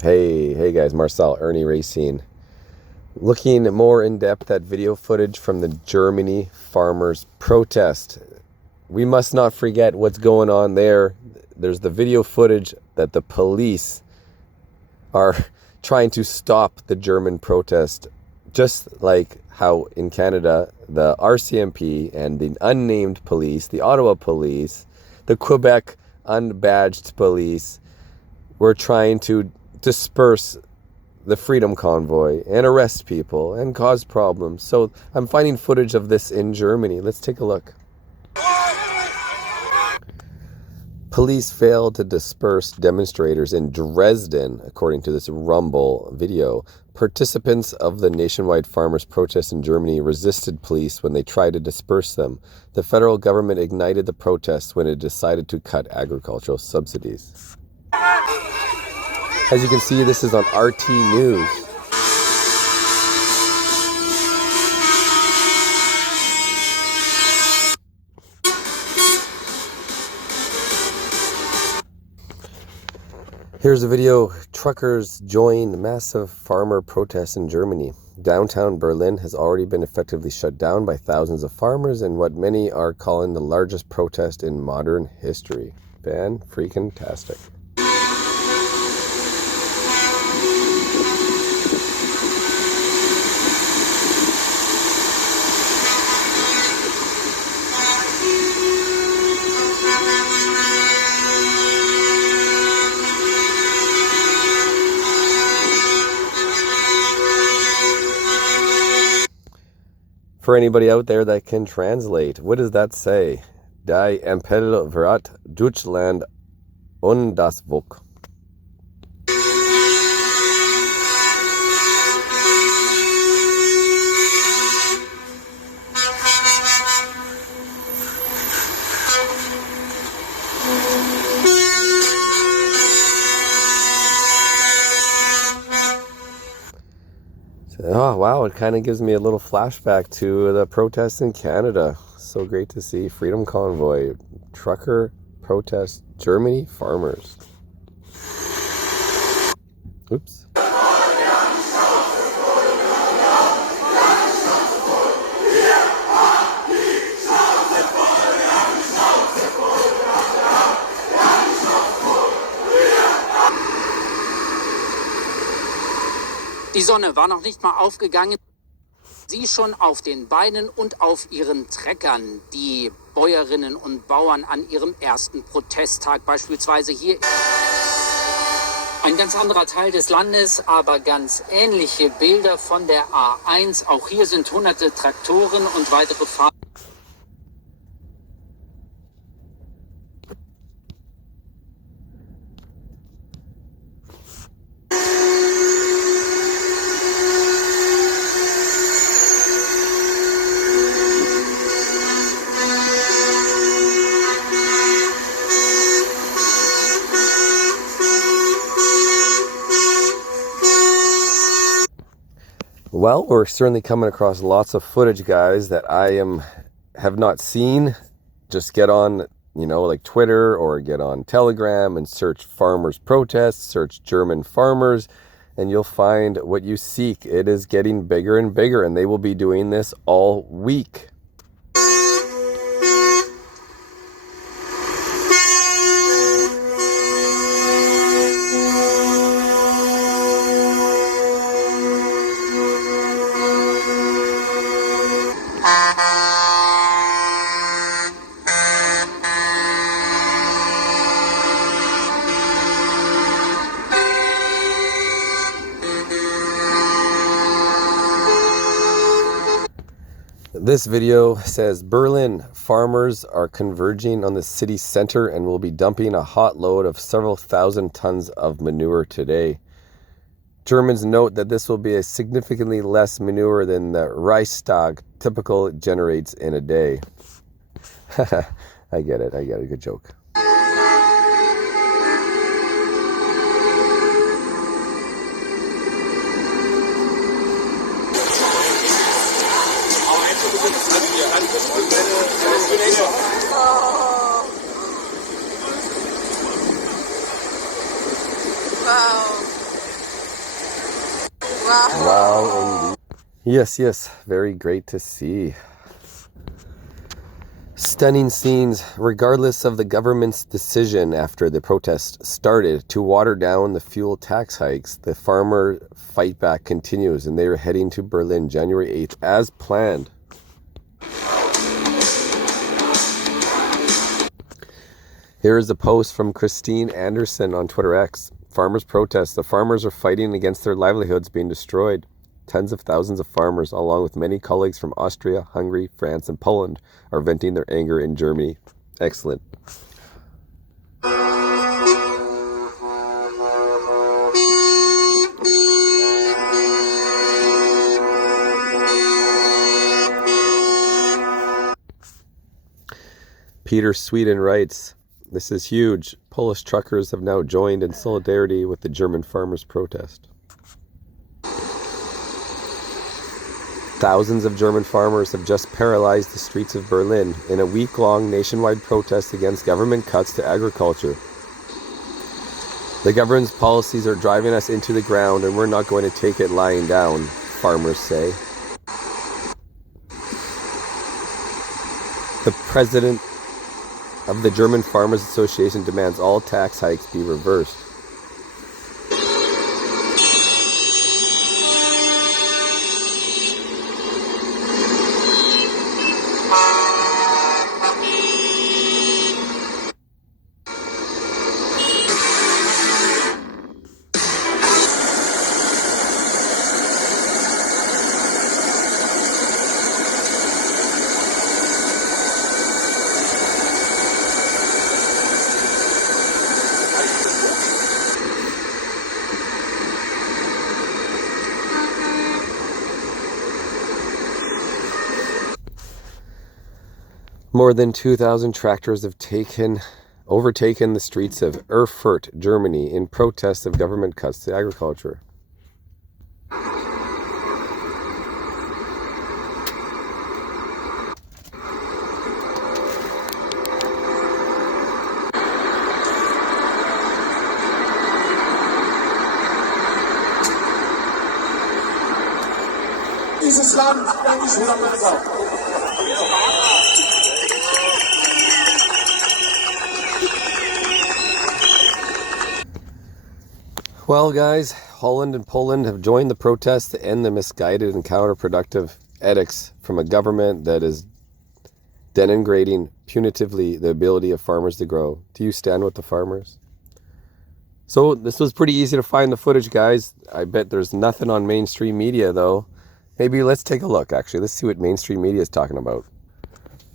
Hey guys, Marcel Irnieracing. Looking more in depth at video footage from the Germany farmers' protest. We must not forget what's going on there. There's the video footage that the police are trying to stop the German protest, just like how in Canada the RCMP and the unnamed police, the Ottawa police, the Quebec unbadged police were trying to disperse the freedom convoy and arrest people and cause problems. So I'm finding footage of this in Germany. Let's take a look. Police failed to disperse demonstrators in Dresden, according to this Rumble video. Participants of the nationwide farmers' protest in Germany resisted police when they tried to disperse them. The federal government ignited the protests when it decided to cut agricultural subsidies. As you can see, this is on RT News. Here's a video. Truckers join massive farmer protests in Germany. Downtown Berlin has already been effectively shut down by thousands of farmers in what many are calling the largest protest in modern history. Fan-freaking-tastic. For anybody out there that can translate, what does that say? Die Empel verrat Deutschland und das Volk. Oh, wow, it kind of gives me a little flashback to the protests in Canada. So great to see. Freedom Convoy, trucker protest, Germany, farmers. Oops. Die Sonne war noch nicht mal aufgegangen, sie schon auf den Beinen und auf ihren Treckern. Die Bäuerinnen und Bauern an ihrem ersten Protesttag, beispielsweise hier. Ein ganz anderer Teil des Landes, aber ganz ähnliche Bilder von der A1. Auch hier sind hunderte Traktoren und weitere Fahrzeuge. Well, we're certainly coming across lots of footage, guys, that I have not seen. Just get on, like Twitter or get on Telegram and search farmers protests, search German farmers, and you'll find what you seek. It is getting bigger and bigger, and they will be doing this all week. This video says Berlin farmers are converging on the city center and will be dumping a hot load of several thousand tons of manure today. Germans note that this will be a significantly less manure than the Reichstag typical generates in a day. I get it. Good joke. Wow. Wow, indeed. Yes, yes, very great to see. Stunning scenes. Regardless of the government's decision after the protest started to water down the fuel tax hikes, the farmer fight back continues, and they are heading to Berlin January 8th as planned. Here is a post from Christine Anderson on Twitter X. Farmers protest. The farmers are fighting against their livelihoods being destroyed. Tens of thousands of farmers, along with many colleagues from Austria, Hungary, France, and Poland, are venting their anger in Germany. Excellent. Peter Sweden writes, "This is huge. Polish truckers have now joined in solidarity with the German farmers' protest." Thousands of German farmers have just paralyzed the streets of Berlin in a week-long nationwide protest against government cuts to agriculture. The government's policies are driving us into the ground, and we're not going to take it lying down, farmers say. The president of the German Farmers Association demands all tax hikes be reversed. More than 2,000 tractors have overtaken the streets of Erfurt, Germany, in protest of government cuts to agriculture. Dieses Land ist wunderbar. Well, guys, Holland and Poland have joined the protest to end the misguided and counterproductive edicts from a government that is denigrating punitively the ability of farmers to grow. Do you stand with the farmers? So this was pretty easy to find the footage, guys. I bet there's nothing on mainstream media, though. Maybe let's take a look, actually. Let's see what mainstream media is talking about.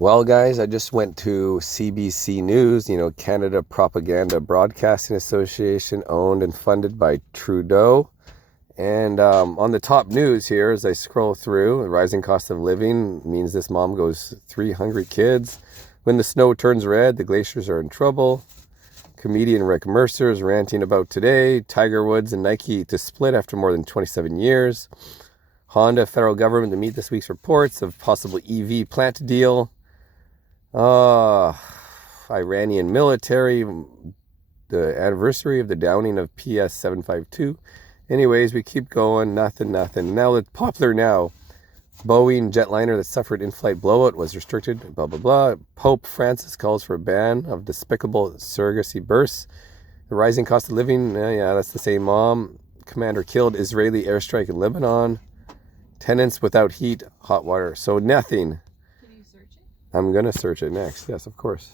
Well, guys, I just went to CBC News, Canada Propaganda Broadcasting Association, owned and funded by Trudeau. And on the top news here, as I scroll through, the rising cost of living means this mom goes 3 hungry kids. When the snow turns red, the glaciers are in trouble. Comedian Rick Mercer is ranting about today. Tiger Woods and Nike to split after more than 27 years. Honda federal government to meet this week's reports of possible EV plant deal. Iranian military, the anniversary of the downing of PS 752. Anyways, we keep going, nothing. Now it's popular now. Boeing jetliner that suffered in-flight blowout was restricted, blah, blah, blah. Pope Francis calls for a ban of despicable surrogacy births. The rising cost of living, that's the same mom. Commander killed, Israeli airstrike in Lebanon. Tenants without heat, hot water. So nothing. I'm going to search it next. Yes, of course.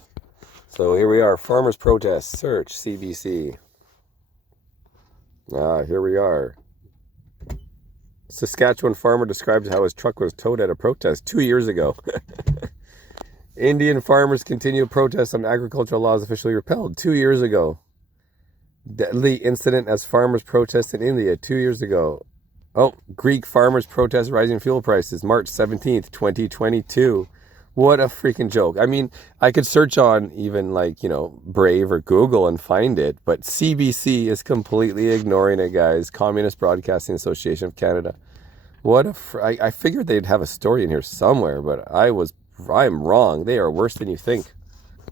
So here we are. Farmers protest. Search CBC. Here we are. Saskatchewan farmer describes how his truck was towed at a protest 2 years ago. Indian farmers continue protest on agricultural laws officially repealed 2 years ago. Deadly incident as farmers protest in India 2 years ago. Greek farmers protest rising fuel prices March 17th, 2022. What a freaking joke. I mean, I could search on even Brave or Google and find it, but CBC is completely ignoring it, guys. Communist Broadcasting Association of Canada. I figured they'd have a story in here somewhere, but I'm wrong. They are worse than you think.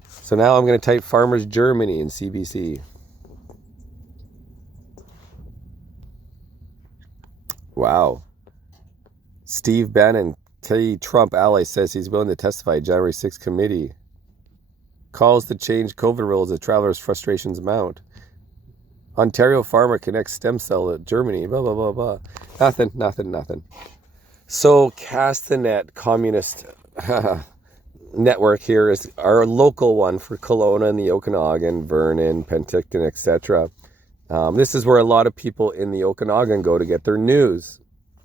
So now I'm going to type Farmers Germany in CBC. Wow. Steve Bannon, Trump ally, says he's willing to testify at January 6th committee. Calls to change COVID rules as travelers' frustrations mount. Ontario farmer connects stem cell to Germany. Blah, blah, blah, blah. Nothing. So Castanet Communist Network here is our local one for Kelowna and the Okanagan, Vernon, Penticton, etc. This is where a lot of people in the Okanagan go to get their news.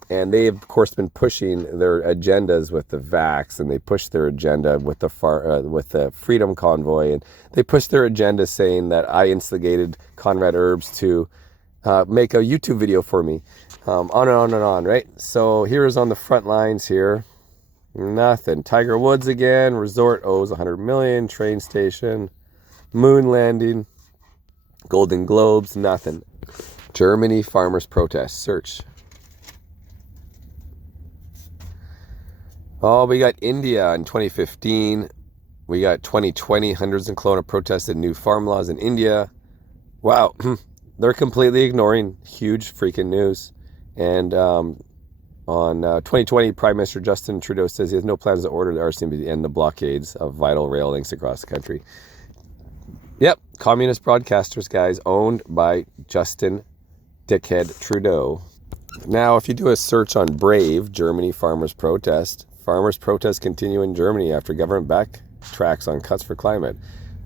And they've, of course, been pushing their agendas with the vax, and they push their agenda with the Freedom Convoy, and they push their agenda saying that I instigated Conrad Herbs to make a YouTube video for me. On and on and on, right? So here's on the front lines here. Nothing. Tiger Woods again. Resort owes $100 million. Train station. Moon landing. Golden Globes. Nothing. Germany farmers protest. Search. Oh, we got India in 2015. We got 2020. Hundreds in Kelowna protested new farm laws in India. Wow. They're completely ignoring huge freaking news. And on 2020, Prime Minister Justin Trudeau says he has no plans to order the RCMP to end the blockades of vital rail links across the country. Yep, communist broadcasters, guys, owned by Justin Dickhead Trudeau. Now, if you do a search on Brave, Germany farmers protest continue in Germany after government backtracks on cuts for climate.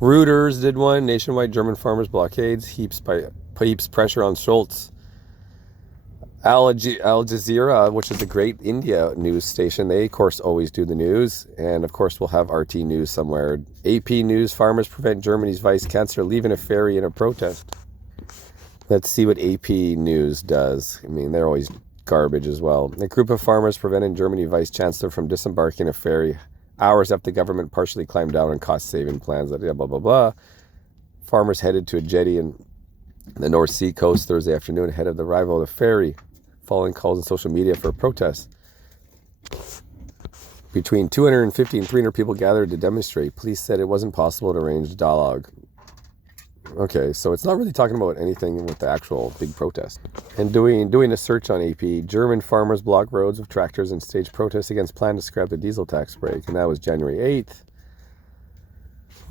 Reuters did one. Nationwide German farmers blockades heaps pressure on Scholz. Al Jazeera, which is a great India news station, they of course always do the news, and of course we'll have RT News somewhere. AP News: farmers prevent Germany's vice chancellor leaving a ferry in a protest. Let's see what AP News does. I mean, they're always garbage as well. A group of farmers prevented Germany vice chancellor from disembarking a ferry hours after the government partially climbed down on cost-saving plans. Blah, blah, blah, blah. Farmers headed to a jetty in the North Sea coast Thursday afternoon ahead of the arrival of the ferry, following calls on social media for a protest. Between 250 and 300 people gathered to demonstrate. Police said it wasn't possible to arrange dialogue. Okay, so it's not really talking about anything with the actual big protest. And doing a search on AP, German farmers block roads with tractors and stage protests against plan to scrap the diesel tax break. And that was January 8th.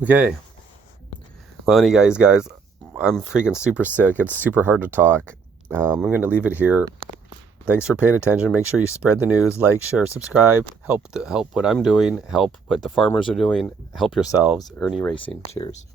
Okay. Well, anyway, guys, I'm freaking super sick. It's super hard to talk. I'm going to leave it here. Thanks for paying attention. Make sure you spread the news, like, share, subscribe. Help what I'm doing. Help what the farmers are doing. Help yourselves. Irnieracing. Cheers.